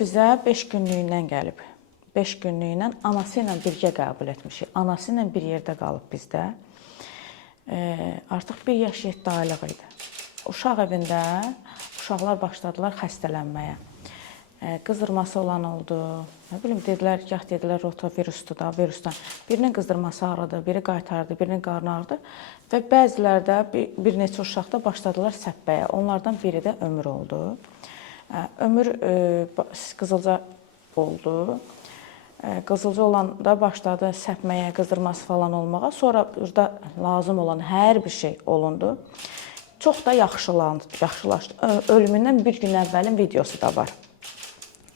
bizə 5 günlüyündən gəlib. 5 günlüyündən anası ilə birgə qəbul etmişik. Anası ilə bir yerdə qalıb bizdə. Artıq 1 yaş 7 aylıq idi. Uşaq evində uşaqlar başladılar xəstələnməyə. Qızdırması olan oldu. Nə bilim, dedilər rotavirusdur da, virusdan. Birinin qızdırması ağrıdı, biri qaytardı, birinin qarnı ağrıdı. Və bəzilərdə bir neçə uşaqda başladılar səpbəyə. Onlardan biri də Ömür oldu. Ömür qızılca oldu. Qızılca olanda başladı səpməyə, qızdırması falan olmağa. Sonra burada lazım olan hər bir şey olundu. Çox da yaxşılaşdı. Ölümündən bir gün əvvəlin videosu da var.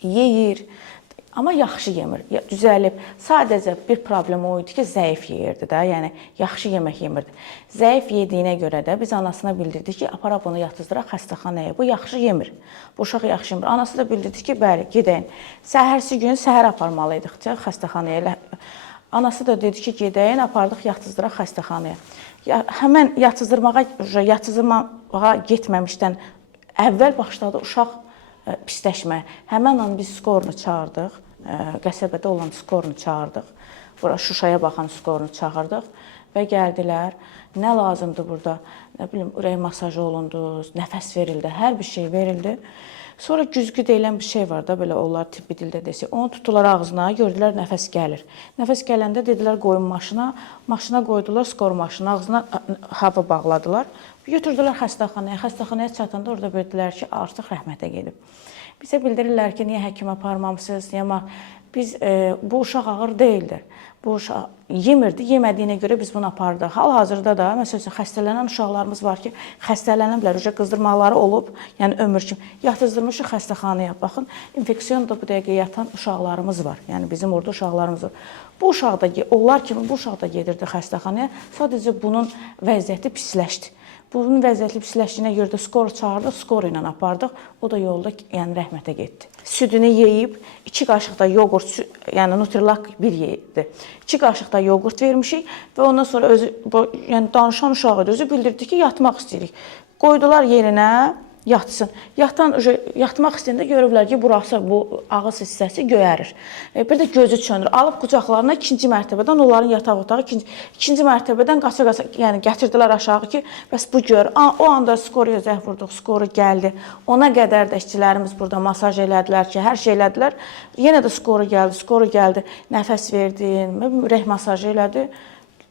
Yeyir, amma yaxşı yemir, düzəlib. Sadəcə bir problem o idi ki, zəif yeyirdi də, yəni yaxşı yemək yemirdi. Zəif yediyinə görə də biz anasına bildirdik ki, apara bunu yatızdıraq xəstəxanaya. Bu yaxşı yemir, bu uşaq yaxşı yemir. Anası da bildirdi ki, bəli, gedəyin. Səhərsi gün səhər aparmalıydıq xəstəxanaya. Anası da dedi ki, gedəyin, apardıq yatızdıraq xəstəxanaya. Həmən yatızdırmağa getməmişdən əvvəl başladı uşaq pisləşmə. Həmən an biz skorunu çağırdıq. Qəsəbədə olan skorunu çağırdıq. Bura Şuşaya baxan skorunu çağırdıq və gəldilər. Nə lazımdır burada? Nə bilim, ürək masajı olundu, nəfəs verildi, hər bir şey verildi. Sonra güzgü deyilən bir şey var da, belə onlar tibbi dildə desək. Onu tutdular ağzına, gördülər nəfəs gəlir. Nəfəs gələndə dedilər qoyun maşına. Maşına qoydular, skor maşını ağzına hava bağladılar. Götürdülər xəstəxanaya. Xəstəxanaya çatanda orada bildilər ki, artıq rəhmətə gedib. Bizə bildirirlər ki, niyə həkimə aparmamısınız? Biz, bu uşaq ağır deyildir. Bu uşaq yemirdi, yemədiyinə görə biz bunu apardıq. Hal-hazırda da, məsələn, xəstələnən uşaqlarımız var ki, xəstələniblər, qızdırmaları olub, yəni ömür kimi. Yatızdırmışıq xəstəxanaya. Baxın, infeksiyon da bu dəqiqə yatan uşaqlarımız var. Yəni bizim orada uşaqlarımız var. Bu uşaq da, onlar kimi bu uşaq da gedirdi xəstəxanaya. Sadəcə bunun vəziyyəti pisləşdi. Bunun vəziyyətli pisləşdiyinə görə də skor çağırdıq, skor ilə apardıq. O da yolda rəhmətə getdi. Südünü yeyib, 2 qaşıq da yoğurt, yəni Nutrilak 1 yeyibdi. 2 qaşıq da yoğurt vermişik və ondan sonra danışan uşağı özü bildirdi ki, yatmaq istəyirik. Qoydular yerinə, yatsın. Yatmaq istəyəndə görüblər ki, burası, bu ağız hissəsi göyərir. Bir də gözü çönür. Alıb qucaqlarına 2-ci mərtəbədən, onların yataq otağı 2-ci mərtəbədən qaça-qaça, yəni gətirdilər aşağı ki, bəs bu gör. O anda skoruya zəh vurduq, skoru gəldi. Ona qədər də işçilərimiz burada masaj elədilər ki, hər şey elədilər. Yenə də skoru gəldi, nəfəs verdi, ürək masajı elədi.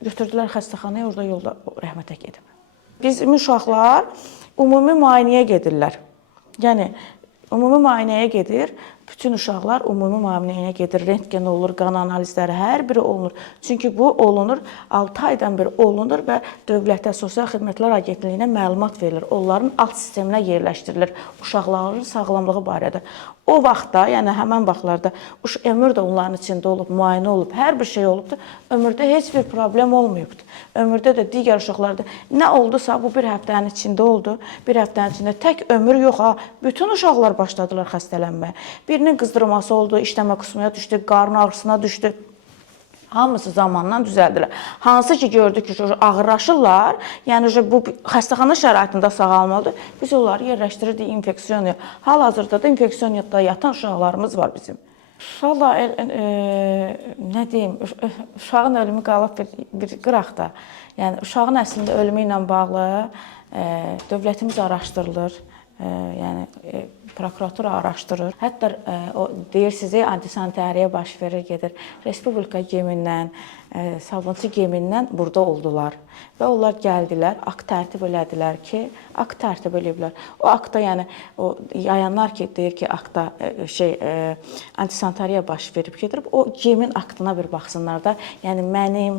Götürdülər xəstəxanaya, orada yolda rəhmətə gedib. Bizim uşaqlar ümumi müayinəyə gedirlər. Yəni, ümumi müayinəyə gedir, bütün uşaqlar ümumi müayinəyə gedir, rentgen olur, qan analizləri, hər biri olunur. Çünki bu olunur, 6 aydan beri olunur və Dövlətə Sosial Xidmətlər Agentliyinə məlumat verilir. Onların alt sisteminə yerləşdirilir uşaqların sağlamlığı barədə. O vaxtda, yəni həmən vaxtlarda ömür də onların içində olub, müayinə olub, hər bir şey olubdur. Ömürdə heç bir problem olmayıbdır. Ömürdə də digər uşaqlarda nə oldusa bu bir həftənin içində oldu. Bir həftənin içində tək ömür yox, bütün uşaqlar başladılar xəstələnməyə. Birinin qızdırması oldu, işləmə qusmaya düşdü, qarın ağrısına düşdü. Hamısı zamandan düzəldilər. Hansı ki gördük ki, ağırlaşırlar, yəni bu xəstəxana şəraitində sağalmalıdır. Biz onları yerləşdirirdik infeksiyonaya. Hal-hazırda da infeksiyonada yatan uşaqlarımız var bizim. Valla, nə deyim, uşağın ölümü qalıb bir qıraqda. Yəni uşağın əslində ölümü ilə bağlı dövlətimiz araşdırılır. Yəni prokuratura araşdırır. Hətta o deyir sizə antisanitariya baş verir, gedir. Respublika gemindən, Sabunçu gemindən burada oldular. Və onlar gəldilər, akt tərtib elədilər ki, akt tərtib eləyiblər. O akta, yəni o yayanlar ki, deyir ki, akta antisanitariya baş verib gedirib, o gemin aktına bir baxsınlar da. Yəni mənim,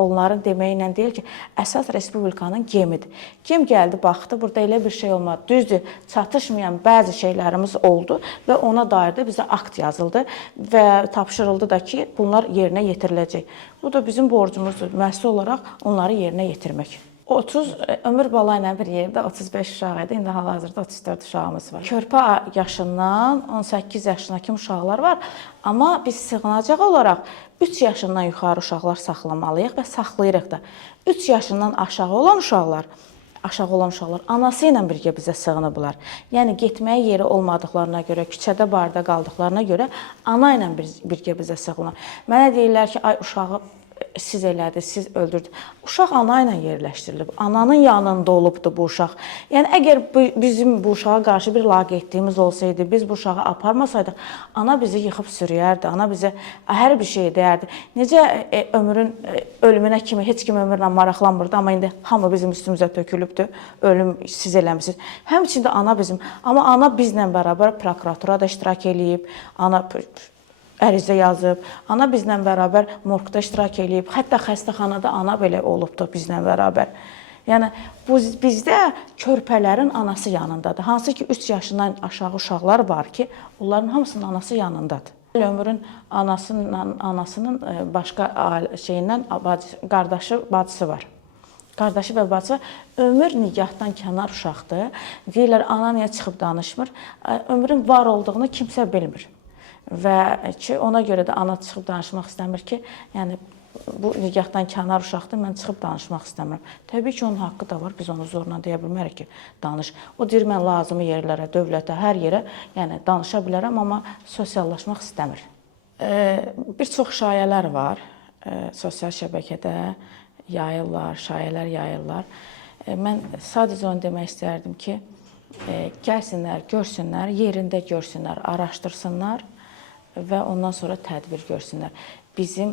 onların deməyinlə deyil ki, əsas Respublikanın gemidir. Gem gəldi, baxdı, burada elə bir şey olmadı. Düzdür, çatışmayan bəzi şeylərimiz oldu və ona dair də bizə akt yazıldı və tapşırıldı da ki, bunlar yerinə yetiriləcək. Bu da bizim borcumuzdur, müəssisə olaraq onları yerinə yetirmək. 30 ömür bala ilə bir yerdə 35 uşaq idi, indi hal-hazırda 34 uşağımız var. Körpə yaşından 18 yaşına kimi uşaqlar var, amma biz sığınacaq olaraq 3 yaşından yuxarı uşaqlar saxlamalıyıq və saxlayırıq da. 3 yaşından aşağı olan uşaqlar aşağı olan uşaqlar anası ilə birgə bizə sığınıblar. Yəni getməyə yeri olmadıqlarına görə, küçədə, barda qaldıqlarına görə ana ilə birgə bizə sığınırlar. Mənə deyirlər ki, ay uşağı siz elədiniz, siz öldürdünüz. Uşaq ana ilə yerləşdirilib. Ananın yanında olubdu bu uşaq. Yəni əgər bizim bu uşağa qarşı bir laqeydliyimiz olsaydı, biz bu uşağı aparmasaydıq, ana bizi yıxıb sürüyərdi, ana bizə hər bir şey deyərdi. Necə ömrün ölümünə kimi heç kim ömürlə maraqlanmırdı, amma indi hamı bizim üstümüzə tökülübdü. Ölüm siz eləmisiniz. Həmçində ana bizim, amma ana bizlə bərabər prokuraturada iştirak eləyib, ana ərizə yazıb, ana bizlə bərabər morqda iştirak eləyib, hətta xəstəxanada ana belə olubdu bizlə bərabər. Yəni, bizdə körpələrin anası yanındadır. Hansı ki, 3 yaşından aşağı uşaqlar var ki, onların hamısının anası yanındadır. Ömrün anasının başqa şeyindən qardaşı, bacısı var. Qardaşı və bacısı ömür nigahdan kənar uşaqdır. Deyirlər, ana niyə çıxıb danışmır? Ömrün var olduğunu kimsə bilmir. Və ki, ona görə də ana çıxıb danışmaq istəmir ki, yəni bu nigahdan kənar uşaqdır, mən çıxıb danışmaq istəmirəm. Təbii ki, onun haqqı da var, biz onu zorla deyə bilmərik ki, danış. O deyir, mən lazımi yerlərə, dövlətə, hər yerə yəni, danışa bilərəm, amma sosiallaşmaq istəmir. Bir çox şayələr var, sosial şəbəkədə yayırlar, şayələr yayırlar. Mən sadəcə onu demək istərdim ki, gəlsinlər, görsünlər, yerində görsünlər, araşdırsınlar və ondan sonra tədbir görsünlər. Bizim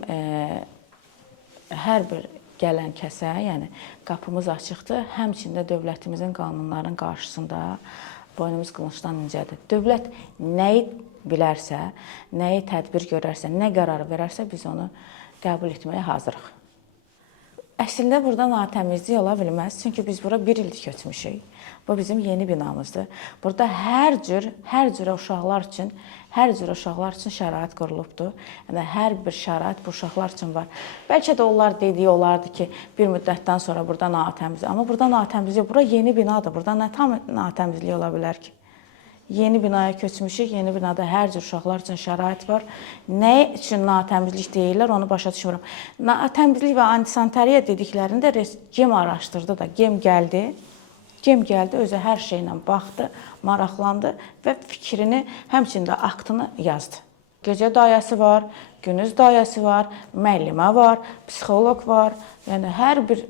hər bir gələn kəsə, yəni qapımız açıqdır, həmçində dövlətimizin qanunların qarşısında boynumuz qılıncdan incədir. Dövlət nəyi bilərsə, nəyi tədbir görərsə, nə qərar verərsə, biz onu qəbul etməyə hazırıq. Əslində burada natəmizlik ola bilməz, çünki biz bura 1 ildir köçmüşük. Bu bizim yeni binamızdır. Burada hər cürə uşaqlar üçün şərait qurulubdur. Yəni hər bir şərait bu uşaqlar üçün var. Bəlkə də onlar dediyi olardı ki, bir müddətdən sonra burada natəmizlik. Amma burada natəmizlik, bura yeni binadır. Burada nə tam natəmizlik ola bilər ki? Yeni binaya köçmüşük, yeni binada hər cür uşaqlar üçün şərait var. Nə üçün natəmizlik deyirlər, onu başa düşmürəm. Natəmizlik və antisanitariya dediklərini də GEM araşdırdı da, GEM gəldi, özü hər şeylə baxdı, maraqlandı və fikrini, həmçində aktını yazdı. Gecə dayəsi var, gündüz dayəsi var, müəllimə var, psixoloq var, yəni hər bir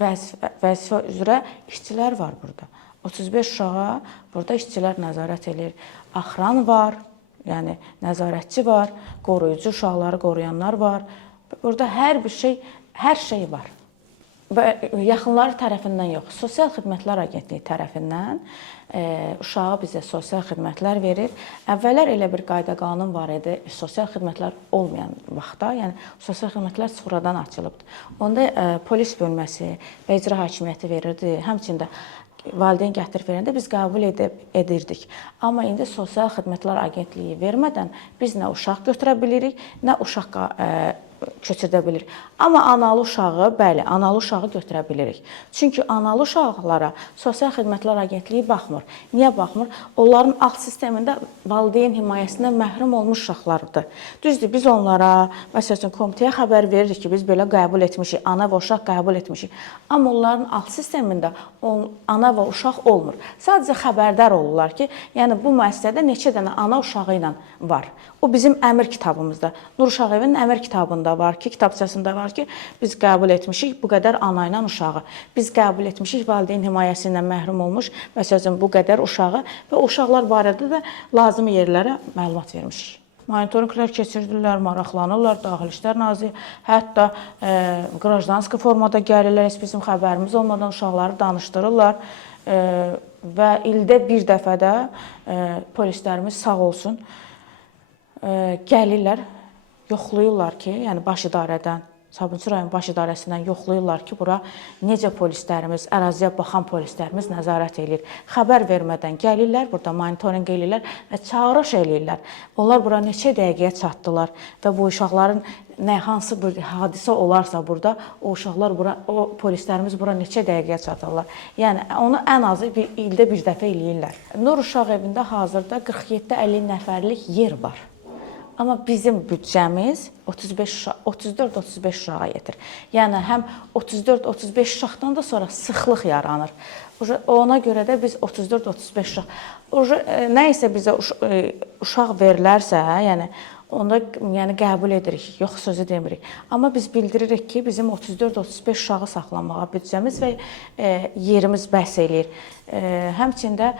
vəzifə üzrə işçilər var burada. 35 uşağa burada işçilər nəzarət edir. Axran var, yəni nəzarətçi var, qoruyucu uşaqları qoruyanlar var. Burada hər şey var. Yaxınları tərəfindən yox, Sosial Xidmətlər Agentliyi tərəfindən uşağa bizə sosial xidmətlər verir. Əvvəllər elə bir qayda qanun var idi, sosial xidmətlər olmayan vaxtda, yəni sosial xidmətlər sonradan açılıbdır. Onda polis bölməsi və icra hakimiyyəti verirdi, həmçində valideyn gətirib verəndə biz qəbul edirdik. Amma indi Sosial Xidmətlər Agentliyi vermədən biz nə uşaq götürə bilirik, nə uşaq köçürdə bilirik. Amma analı uşağı, bəli, analı uşağı götürə bilirik. Çünki analı uşaqlara Sosial Xidmətlər Agentliyi baxmır. Niyə baxmır? Onların alt sistemində valideyn himayəsindən məhrum olmuş uşaqlardır. Düzdür, biz onlara, məsələn, komitəyə xəbər veririk ki, biz belə qəbul etmişik, ana və uşaq qəbul etmişik. Amma onların alt sistemində ana və uşaq olmur. Sadəcə xəbərdar olurlar ki, yəni bu müəssisədə neçə dənə ana uşağı ilə var. O bizim əmr kitabımızda, Nur Uşağevinin əmr kitabında var ki, kitabçasında var ki, biz qəbul etmişik bu qədər ana ilə uşağı. Biz qəbul etmişik valideyn himayəsindən məhrum olmuş, məsələn, bu qədər uşağı və uşaqlar barədə də lazımi yerlərə məlumat vermişik. Monitorinqlər keçirdirlər, maraqlanırlar, Daxili İşlər Naziri, hətta qrajdanski formada gəlirlər, heç bizim xəbərimiz olmadan uşaqları danışdırırlar və ildə bir dəfədə polislərimiz sağ olsun, gəlirlər, yoxlayırlar ki, yəni baş idarədən, Sabunçu rayon baş idarəsindən yoxlayırlar ki, bura necə polislərimiz, əraziyə baxan polislərimiz nəzarət edir. Xəbər vermədən gəlirlər, burada monitorinq edirlər və çağırış edirlər. Onlar bura neçə dəqiqəyə çatdılar və bu uşaqların hansı bir hadisə olarsa burada, o polislərimiz bura neçə dəqiqəyə çatırlar. Yəni, onu ən azı ildə bir dəfə eləyirlər. Nur Uşağevində hazırda 47-50 nəfərlik yer var. amma bizim büdcəmiz 34-35 uşağa yetir. Yəni həm 34-35 uşaqdan da sonra sıxlıq yaranır. Ona görə də biz 34-35 uşaq nə isə bizə uşaq verilərsə, yəni onda qəbul edirik, yox sözü demirik. Amma biz bildiririk ki, bizim 34-35 uşağı saxlamağa büdcəmiz və yerimiz bəs eləyir. Həmçində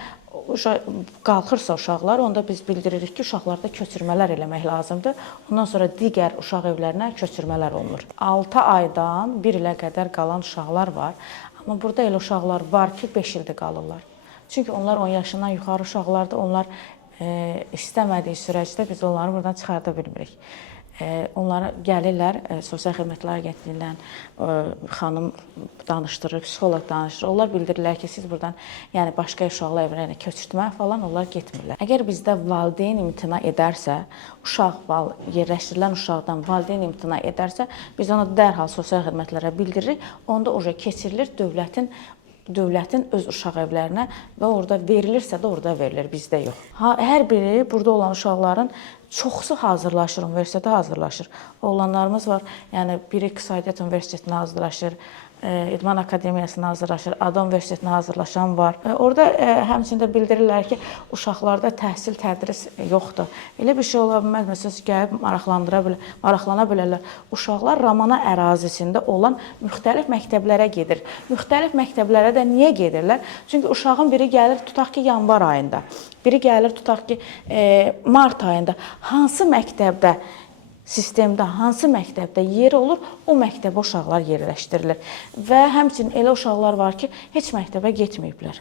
qalxırsa uşaqlar, onda biz bildiririk ki, uşaqlarda köçürmələr eləmək lazımdır. Ondan sonra digər uşaq evlərinə köçürmələr olunur. 6 aydan 1 ilə qədər qalan uşaqlar var. Amma burada elə uşaqlar var ki, 5 ildir qalırlar. Çünki onlar 10 yaşından yuxarı uşaqlardır. Onlar istəmədiyi sürəcdə biz onları buradan çıxarda bilmirik. Onlara gəlirlər, Sosial Xidmətlər Agentliyindən xanım danışdırır, psixoloq danışdırır. Onlar bildirirlər ki, siz buradan başqa uşaqlar evlərinə köçürtmə falan, onlar getmirlər. Əgər bizdə valideyn imtina edərsə, yerləşdirilən uşaqdan valideyn imtina edərsə, biz onu dərhal sosial xidmətlərə bildiririk. Onda keçirilir dövlətin öz uşaq evlərinə və orada verilirsə də orada verilir, bizdə yox. Hər biri burada olan uşaqların çoxsu hazırlaşır, universitetə hazırlaşır. Oğlanlarımız var, yəni biri İqtisadiyyat Universitetinə hazırlaşır, İdman Akademiyasına hazırlaşır, ADA Universitetinə hazırlaşan var. Orada həmçində bildirirlər ki, uşaqlarda təhsil, tədris yoxdur. Elə bir şey ola bilməz, məsələn, gəlib maraqlana bilərlər. Uşaqlar Ramana ərazisində olan müxtəlif məktəblərə gedir. Müxtəlif məktəblərə də niyə gedirlər? Çünki uşağın biri gəlir, tutaq ki, yanvar ayında, biri gəlir, tutaq ki, mart ayında. Hansı məktəbdə, sistemdə, hansı məktəbdə yeri olur, o məktəbə uşaqlar yerləşdirilir. Və həmçinin elə uşaqlar var ki, heç məktəbə getməyiblər.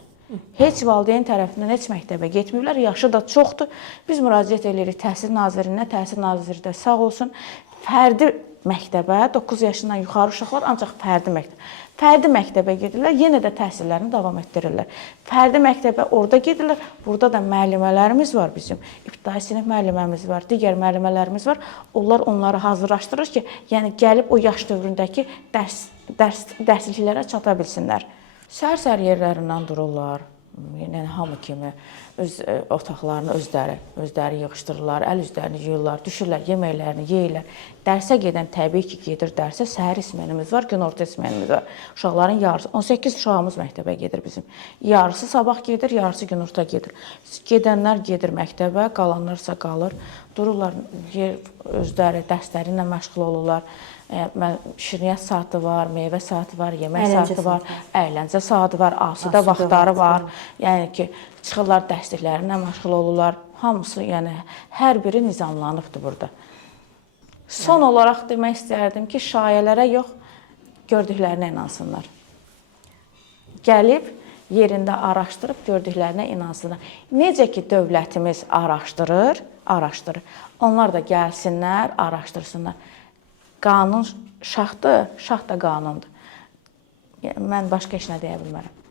Heç valideyn tərəfindən heç məktəbə getməyiblər, yaşı da çoxdur. Biz müraciət edirik Təhsil Nazirinə, Təhsil Naziri də sağ olsun, fərdi məktəbə, 9 yaşından yuxarı uşaqlar ancaq fərdi məktəbə gedirlər, yenə də təhsillərini davam etdirirlər. Fərdi məktəbə orada gedirlər, burada da müəllimələrimiz var bizim, ibtidai sinif müəlliməmiz var, digər müəllimələrimiz var. Onlar onları hazırlaşdırır ki, yəni gəlib o yaş dövründəki dərsliklərə çata bilsinlər. Səhər-səhər yerlərindən dururlar, yəni hamı kimi öz otaqlarını özləri yığışdırırlar, əl üzlərini yuyurlar, düşürlər, yeməklərini yeyirlər. Dərsə gedən təbii ki, gedir dərsə. Səhər ismenimiz var, günorta ismenimiz var. Uşaqların yarısı, 18 uşağımız məktəbə gedir bizim. Yarısı sabah gedir, yarısı günorta gedir. Gedənlər gedir məktəbə, qalanlarsa qalır. Dururlar, özləri dərsləri ilə məşğul olurlar. Şirniyyat saatı var, meyvə saatı var, yemək saatı var, əyləncə saatı var, asudə vaxtları var. Yəni ki, çıxırlar dərsliklərinə məşğul olurlar. Hamısı, yəni hər biri nizamlanıbdır burada. Son olaraq demək istərdim ki, şayələrə yox, gördüklərinə inansınlar. Gəlib, yerində araşdırıb, gördüklərinə inansınlar. Necə ki, dövlətimiz araşdırır. Onlar da gəlsinlər, araşdırsınlar. Qanun şahdır, şah da qanundur. Mən başqa heç nə deyə bilmərəm.